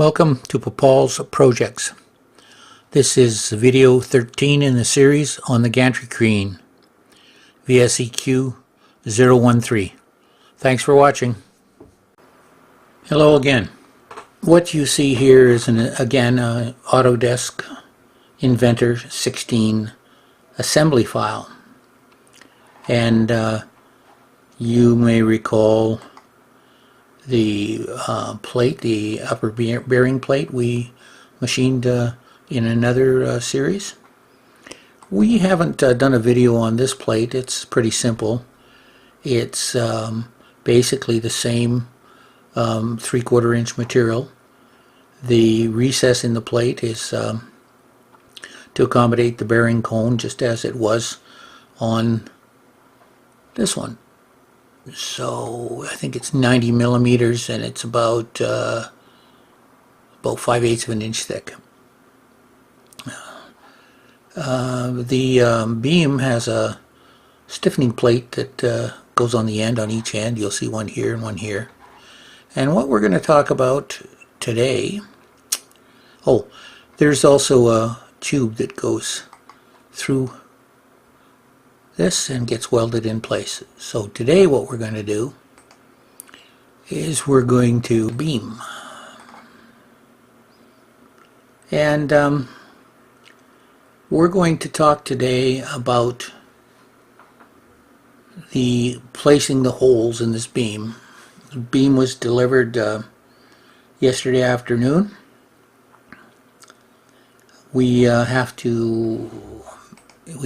Welcome to Papaul's Projects. This is video 13 in the series on the Gantry Crane, VSEQ 013. Thanks for watching. Hello again. What you see here is again Autodesk Inventor 16 assembly file. And you may recall the plate, the upper bearing plate we machined in another series. We haven't done a video on this plate. It's pretty simple. It's basically the same 3/4 inch material. The recess in the plate is to accommodate the bearing cone, just as it was on this one. So I think it's 90 millimeters and it's about 5/8 of an inch thick. The beam has a stiffening plate that goes on the end, on each end. You'll see one here and one here. And what we're going to talk about today, there's also a tube that goes through this and gets welded in place. So today what we're going to do is we're going to beam. And we're going to talk today about placing the holes in this beam. The beam was delivered yesterday afternoon. We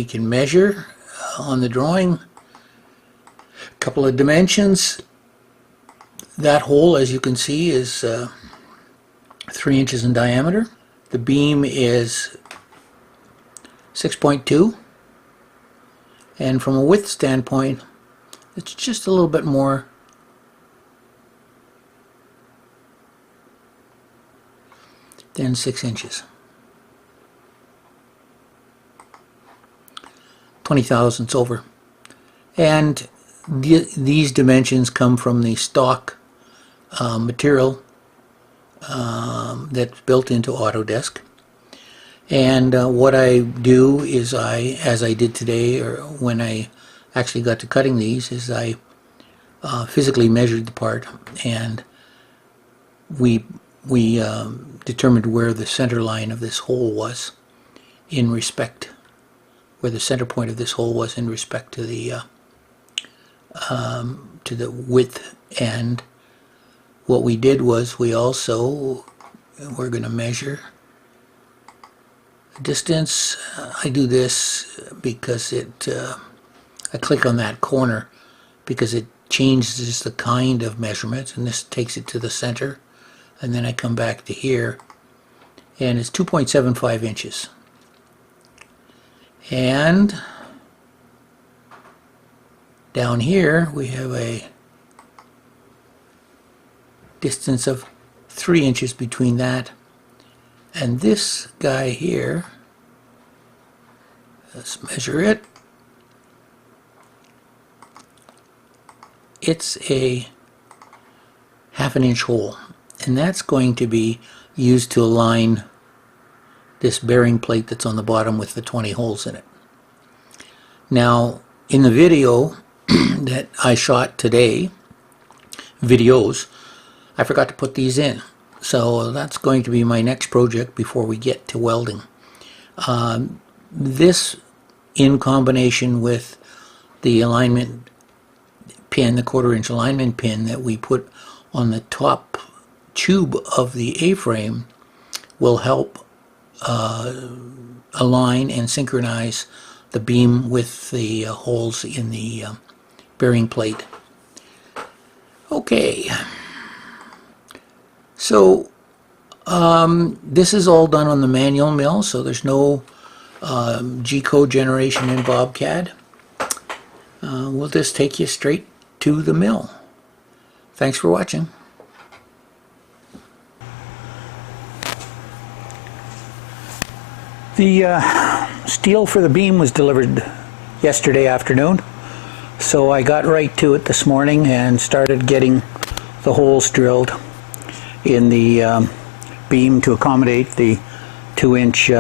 can measure on the drawing a couple of dimensions. That hole, as you can see, is 3 inches in diameter. The beam is 6.2, and from a width standpoint it's just a little bit more than 6 inches. 20 thousandths over. And these dimensions come from the stock material that's built into Autodesk. And what I do is as I did today, or when I actually got to cutting these, is I physically measured the part, and we determined where the center line of this hole was in respect, where the center point of this hole was in respect to the width. And what we did was we're going to measure distance. I do this because I click on that corner because it changes the kind of measurement, and this takes it to the center, and then I come back to here and it's 2.75 inches. And down here we have a distance of 3 inches between that and this guy here. Let's measure it. It's a 1/2 inch hole, and that's going to be used to align this bearing plate that's on the bottom with the 20 holes in it. Now, in the video that I shot today, I forgot to put these in. So that's going to be my next project before we get to welding. This, in combination with the alignment pin, the 1/4 inch alignment pin that we put on the top tube of the A-frame, will help align and synchronize the beam with the holes in the bearing plate. Okay. So this is all done on the manual mill, so there's no G-code generation in Bobcat. We'll just take you straight to the mill. Thanks for watching. The steel for the beam was delivered yesterday afternoon, so I got right to it this morning and started getting the holes drilled in the beam to accommodate the 3-inch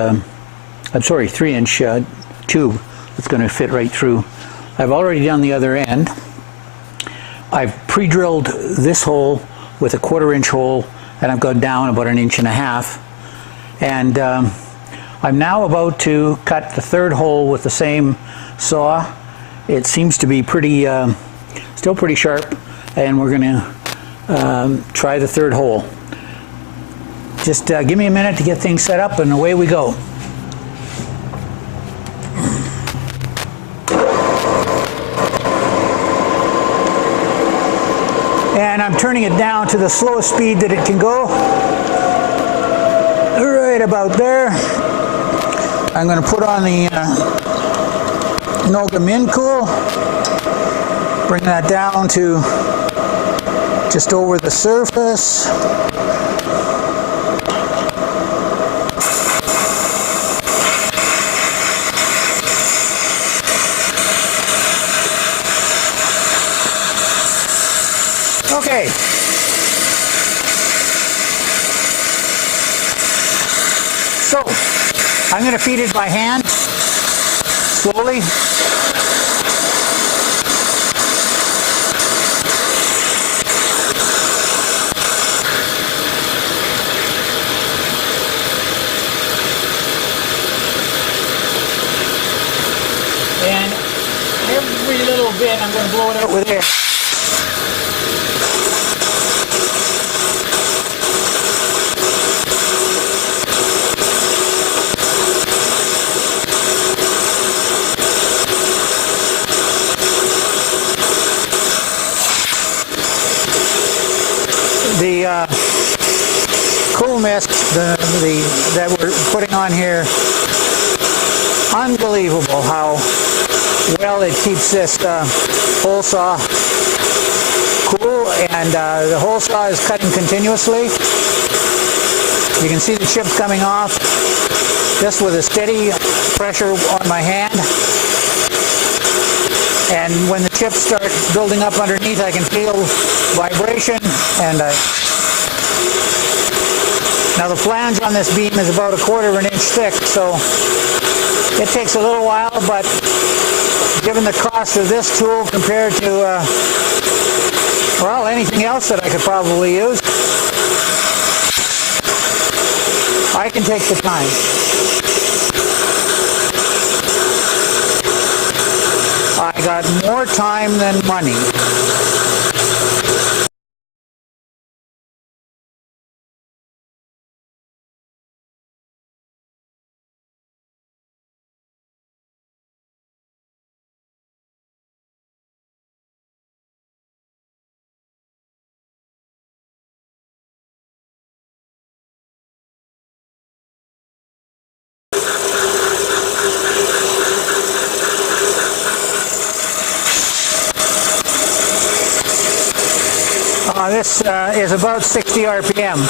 tube that's going to fit right through. I've already done the other end. I've pre-drilled this hole with a 1/4-inch hole, and I've gone down about 1.5 inches. And I'm now about to cut the 3rd hole with the same saw. It seems to be pretty, still pretty sharp, and we're going to try the 3rd hole. Just give me a minute to get things set up, and away we go. And I'm turning it down to the slowest speed that it can go. Right about there. I'm going to put on the Noga Mini Cool. Bring that down to just over the surface. Okay. So, I'm going to feed it by hand, slowly. And every little bit I'm going to blow it out with air. The Cool Mist that we're putting on here, unbelievable how well it keeps this hole saw cool, and the hole saw is cutting continuously. You can see the chips coming off just with a steady pressure on my hand. And when the chips start building up underneath, I can feel vibration. And now the flange on this beam is about 1/4 inch thick, so it takes a little while, but given the cost of this tool compared to, well, anything else that I could probably use, I can take the time. I got more time than money. This is about 60 RPM.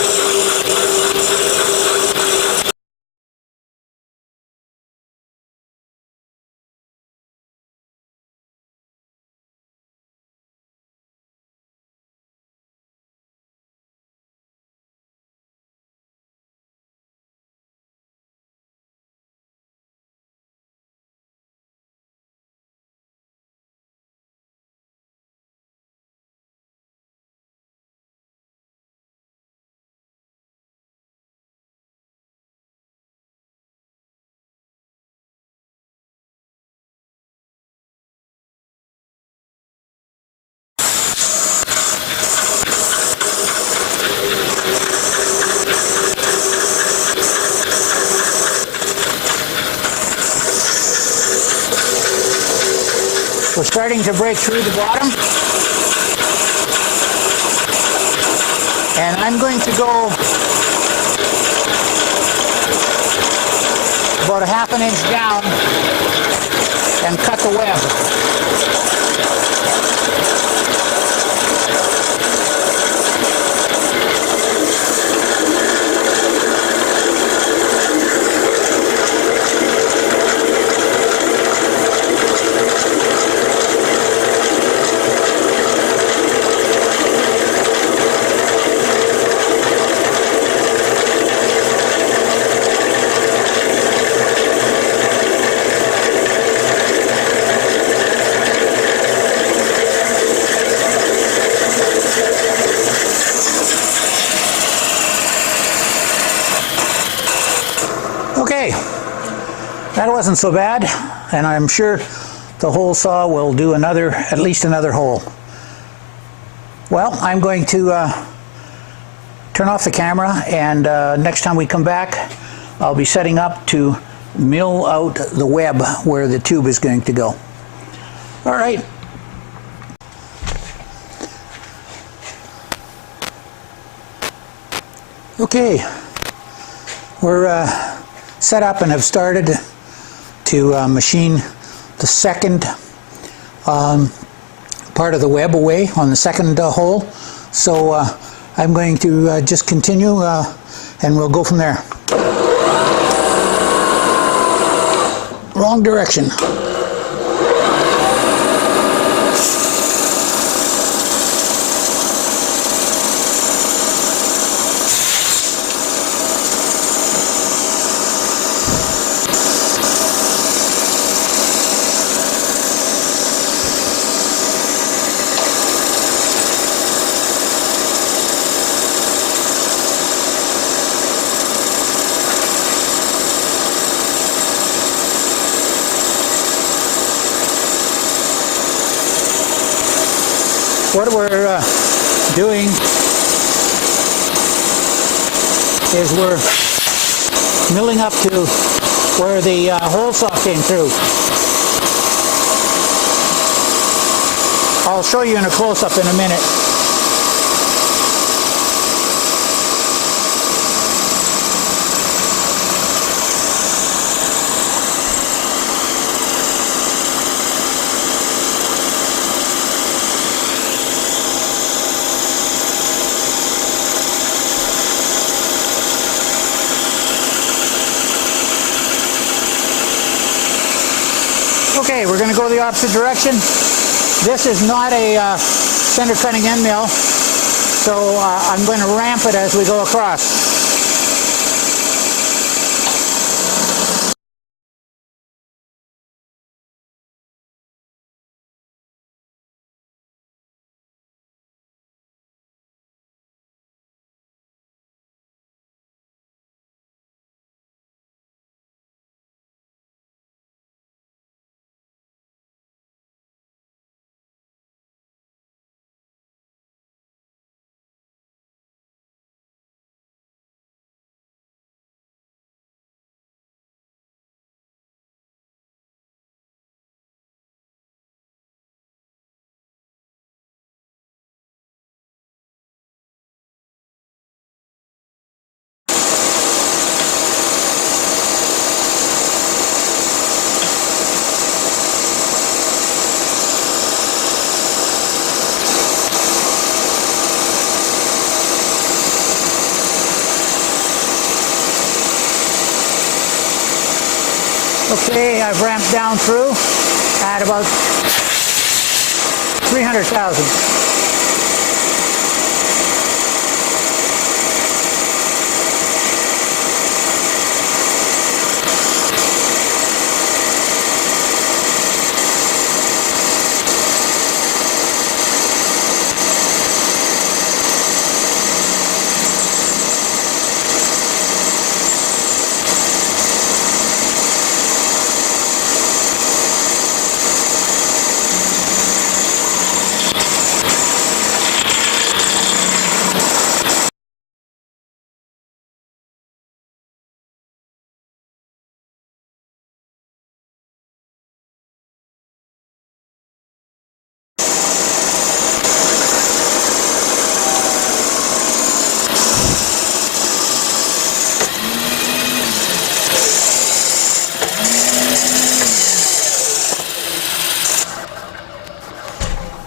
We're starting to break through the bottom. And I'm going to go about 1/2 inch down and cut the web. That wasn't so bad, and I'm sure the hole saw will do at least another hole. Well, I'm going to turn off the camera, and next time we come back, I'll be setting up to mill out the web where the tube is going to go. All right. Okay, we're set up and have started to machine the second part of the web away on the second hole. So I'm going to just continue and we'll go from there. Wrong direction. What we're doing is we're milling up to where the hole saw came through. I'll show you in a close-up in a minute. Okay, we're going to go the opposite direction. This is not a center cutting end mill, so I'm going to ramp it as we go across. Okay, I've ramped down through at about 300,000.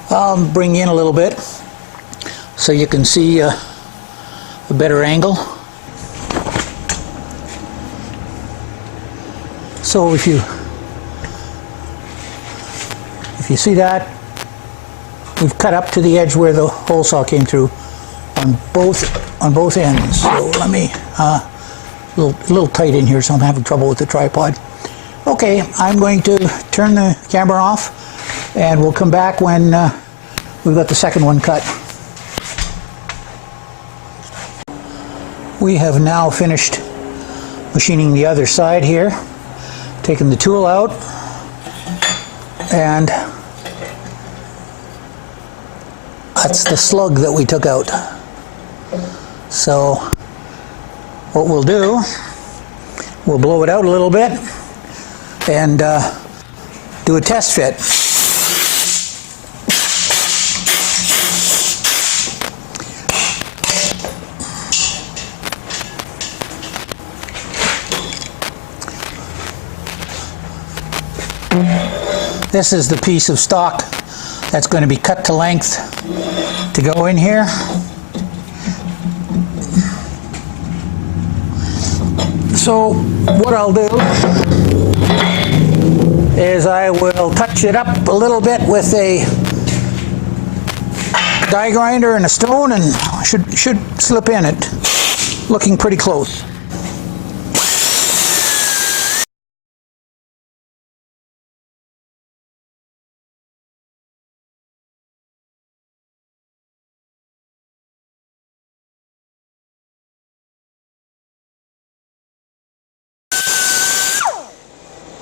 I'll bring in a little bit so you can see a better angle. So if you see that, we've cut up to the edge where the hole saw came through on both ends. So let me a little tight in here, so I'm having trouble with the tripod. Okay, I'm going to turn the camera off, and we'll come back when we've got the second one cut. We have now finished machining the other side here Taking the tool out, and that's the slug that we took out. So what we'll do, we'll blow it out a little bit and do a test fit. This is the piece of stock that's going to be cut to length to go in here. So what I'll do is I will touch it up a little bit with a die grinder and a stone, and should slip in it. Looking pretty close.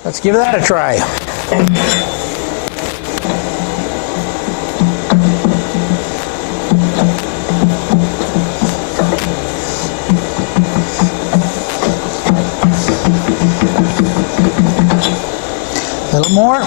Let's give that a try. A little more.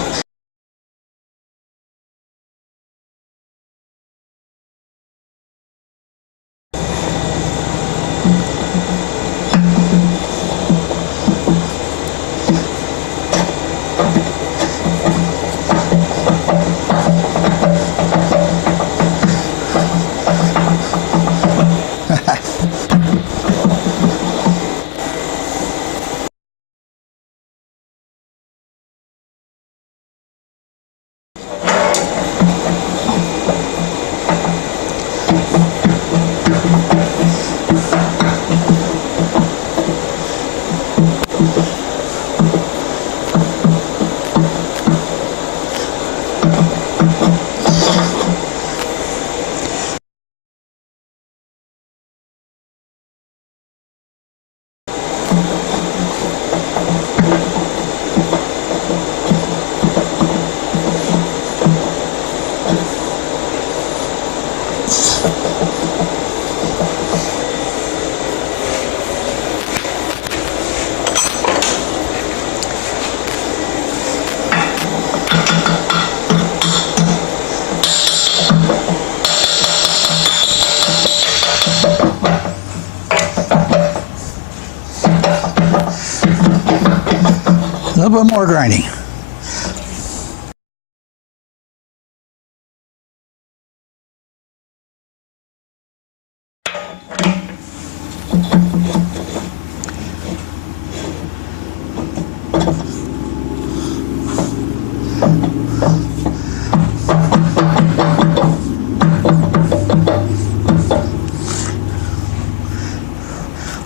A little bit more grinding.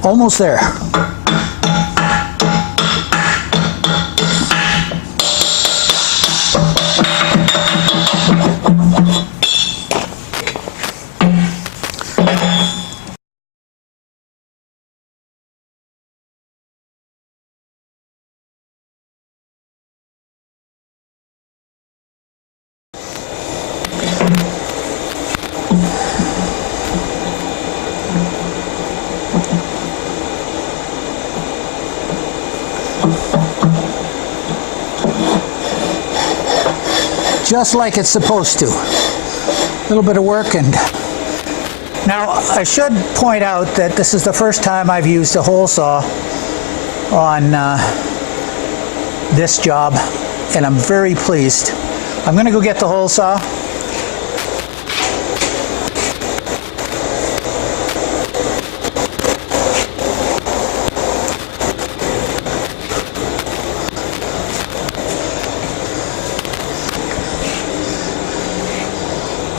Almost there. Just like it's supposed to. A little bit of work, and now I should point out that this is the first time I've used a hole saw on this job, and I'm very pleased. I'm going to go get the hole saw.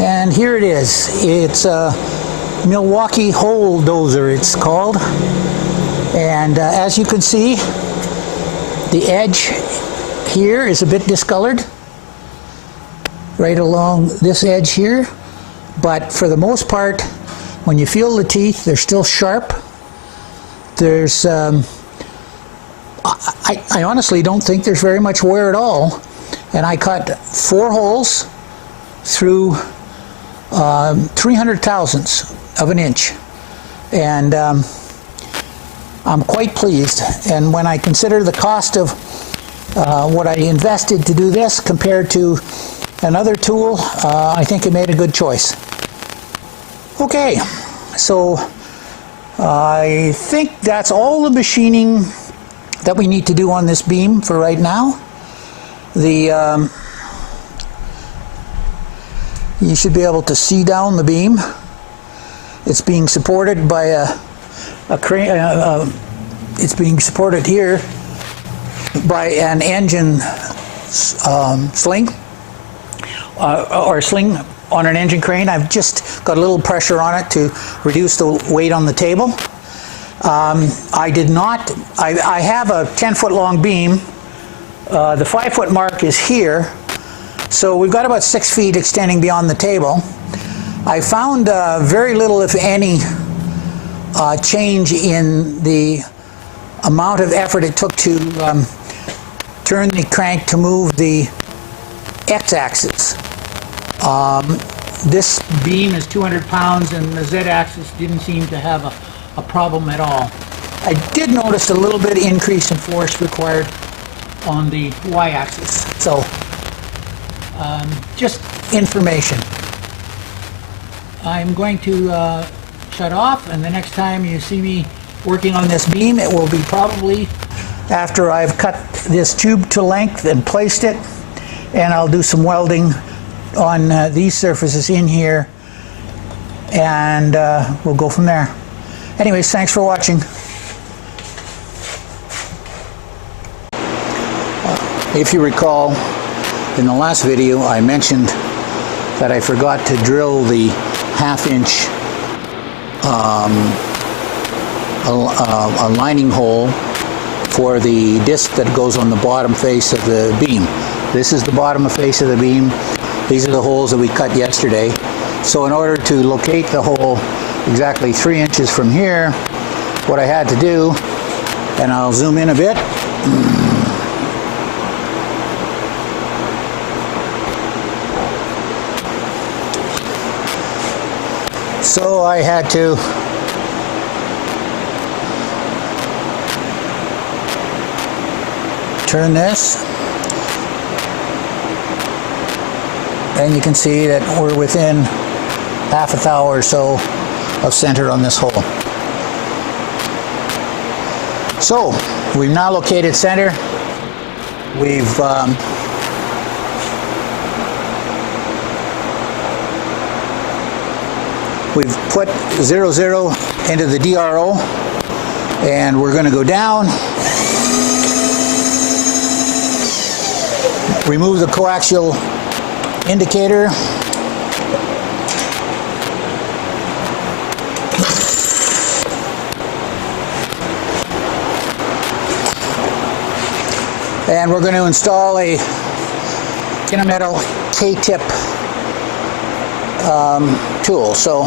And here it is. It's a Milwaukee hole dozer, it's called. And as you can see, the edge here is a bit discolored, right along this edge here. But for the most part, when you feel the teeth, they're still sharp. There's I honestly don't think there's very much wear at all. And I cut 4 holes through 300 thousandths of an inch. And I'm quite pleased. And when I consider the cost of what I invested to do this compared to another tool, I think I made a good choice. Okay, so I think that's all the machining that we need to do on this beam for right now. You should be able to see down the beam. It's being supported by a crane. It's being supported here by an engine sling or sling on an engine crane. I've just got a little pressure on it to reduce the weight on the table. I have a 10-foot long beam. The 5-foot mark is here, so we've got about 6 feet extending beyond the table. I found very little, if any, change in the amount of effort it took to turn the crank to move the x-axis. This beam is 200 pounds and the z-axis didn't seem to have a problem at all. I did notice a little bit increase in force required on the y-axis. So just information. I'm going to shut off, and the next time you see me working on this beam, it will be probably after I've cut this tube to length and placed it, and I'll do some welding on these surfaces in here, and we'll go from there. Anyways, thanks for watching. If you recall, in the last video I mentioned that I forgot to drill the 1/2-inch a lining hole for the disc that goes on the bottom face of the beam. This is the bottom face of the beam. These are the holes that we cut yesterday. So in order to locate the hole exactly 3 inches from here, what I had to do, and I'll zoom in a bit, so I had to turn this, and you can see that we're within half a thou or so of center on this hole. So we've now located center. We've put 0, 0 into the DRO, and we're going to go down, remove the coaxial indicator, and we're going to install a Kennametal K-tip tool. So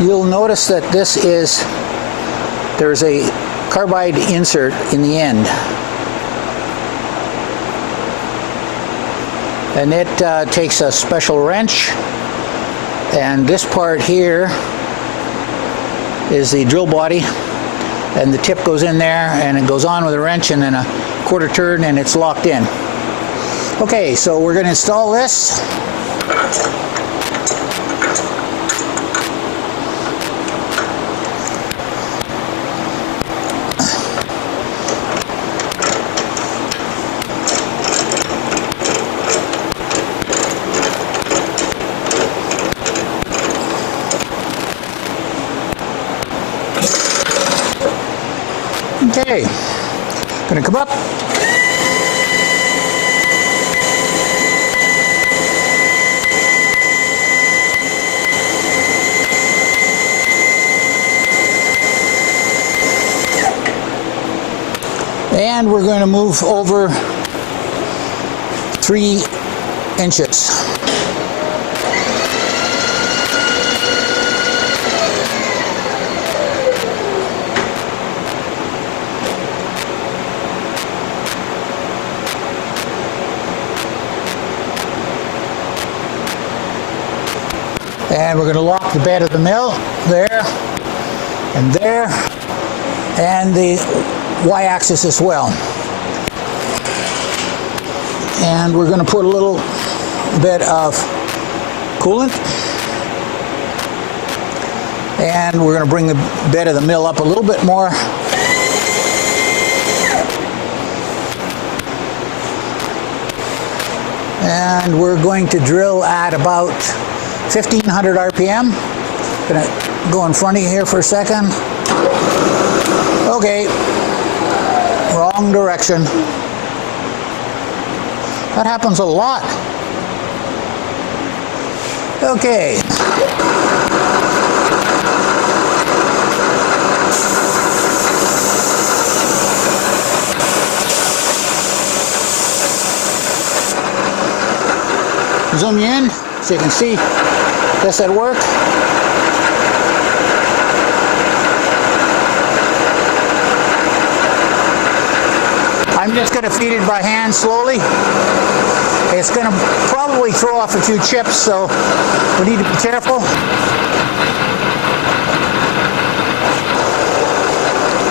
you'll notice that there's a carbide insert in the end, and it takes a special wrench, and this part here is the drill body, and the tip goes in there and it goes on with a wrench and then a quarter turn and it's locked in. Okay, so we're going to install this. Okay, going to come up. And we're going to move over 3 inches. And we're going to lock the bed of the mill there and there, and the y-axis as well. And we're going to put a little bit of coolant, and we're going to bring the bed of the mill up a little bit more. And we're going to drill at about 1500 RPM. Gonna go in front of you here for a second. Okay, wrong direction. That happens a lot. Okay. Zoom you in so you can see this at work. I'm just going to feed it by hand slowly. It's going to probably throw off a few chips, so we need to be careful.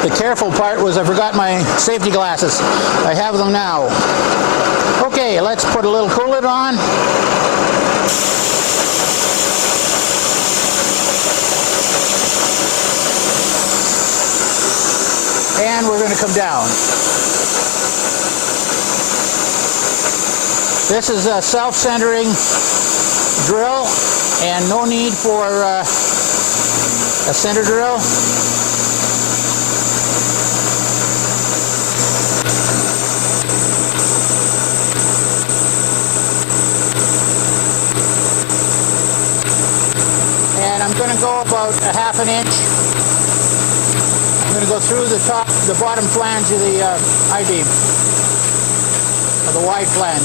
The careful part was I forgot my safety glasses. I have them now. Okay, let's put a little coolant on. And we're going to come down. This is a self-centering drill and no need for a center drill. And I'm going to go about a ½ an inch. I'm going to go through the bottom flange of the I-beam, of the wide flange.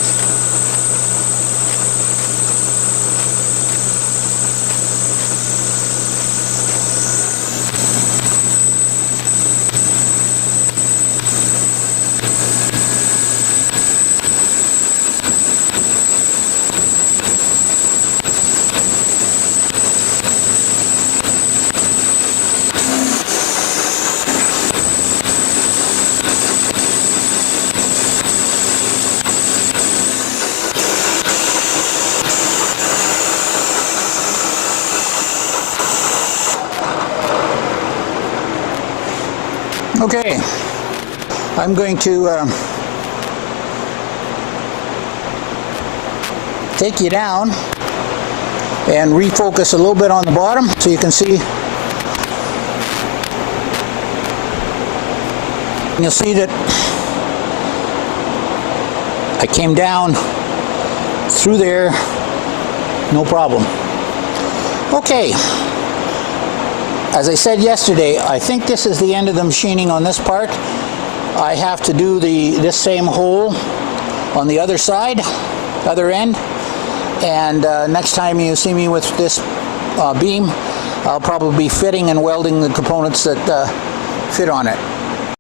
Okay, I'm going to take you down and refocus a little bit on the bottom so you can see. You'll see that I came down through there, no problem. Okay. As I said yesterday, I think this is the end of the machining on this part. I have to do this same hole on the other side, other end, and next time you see me with this beam, I'll probably be fitting and welding the components that fit on it.